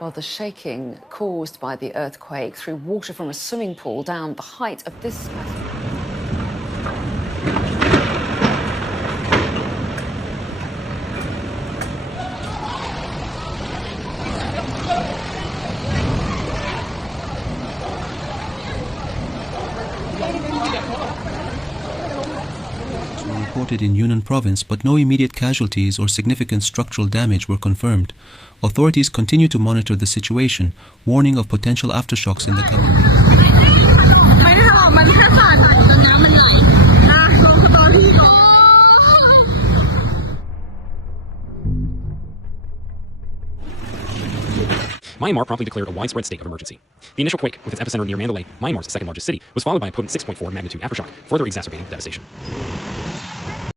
Well, the shaking caused by the earthquake threw water from a swimming pool down the height of this. Reported in Yunnan province, but no immediate casualties or significant structural damage were confirmed. Authorities continue to monitor the situation, warning of potential aftershocks in the coming days. Myanmar promptly declared a widespread state of emergency. The initial quake, with its epicenter near Mandalay, Myanmar's second largest city, was followed by a potent 6.4 magnitude aftershock, further exacerbating the devastation.